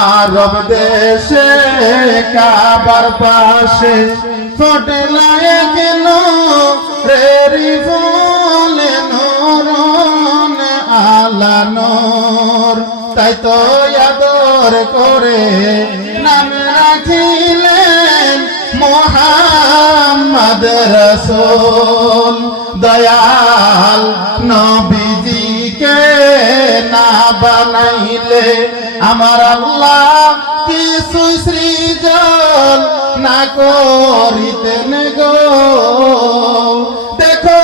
আরব দেশে কাবার পাশে ফোটে লায়ক নূরেরি ফুল নূরুন আলা নূর। তাই তো আদর করে নাম রাখিলেন মুহাম্মদ রাসূল। দয়াল নবীজিকে না বানাইলে আমার আল্লাহ কিছু সৃজন না করিতেন গো। দেখো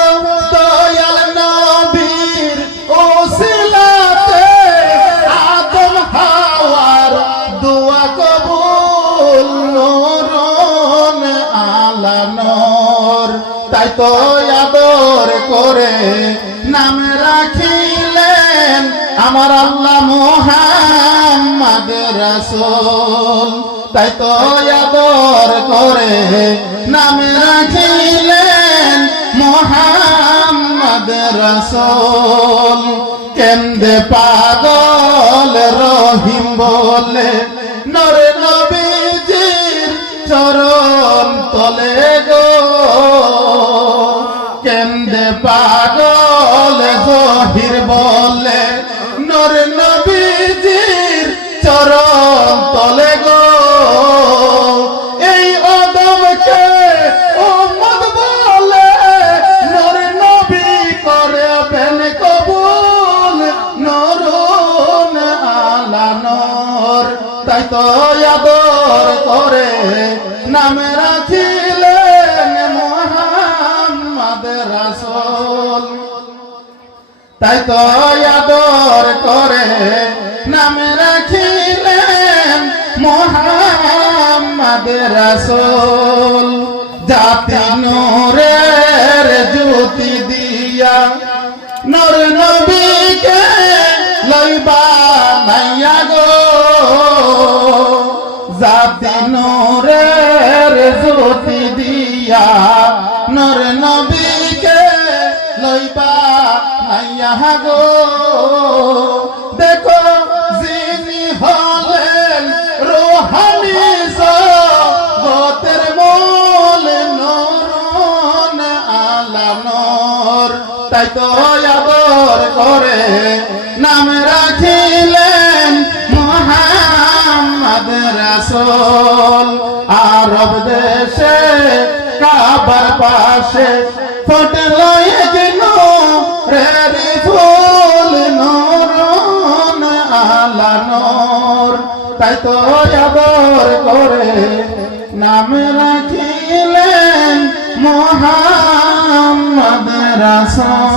দয়াল নবীর ওসিলাতে আদম হাওয়ার দোয়া কবুল নূরুন আলা নূর। তাই তো আদর করে নাম রাখিলেন আমার আল্লাহ মুহাম্মদ রাসূল। তাই তো আদর করে নাম রাখিলেন মুহাম্মদ রাসূল। কেন্দে পাগল রহিম বলে নূর নবীজির চরণ তলে গো। কেন্দে পাগল জহির বলে নূর নবীজির চরণ তলে গো। এই আদমকে উম্মত বলে নূর নবী করবেন কবুল নূরুন আলা নূর। তাই তো আদর করে নাম রাখিলেন মুহাম্মদ রাসূল। তাই তো আদর করে নাম রাখিলেন মুহাম্মদ রাসূল। জাতি নূরের জ্যোতি দিয়া নূর নবীকে লইবা নাইয়া গো। জাতি নূরের জ্যোতি দিয়া নূর নবীকে লইবা নাইয়া গো। দেখো যিনি হলেন রূহানি জগতের মূল নূরুন আলা নূর। তাই তো আদর করে নাম রাখিলেন মুহাম্মদ রাসূল। আরব দেশে কাবার পাশে ফোটে লায়ক নূরেরি ফুল নূরুন আলা নূর। তাই তো আদর করে নাম রাখিলেন মুহাম্মদ রাসূল।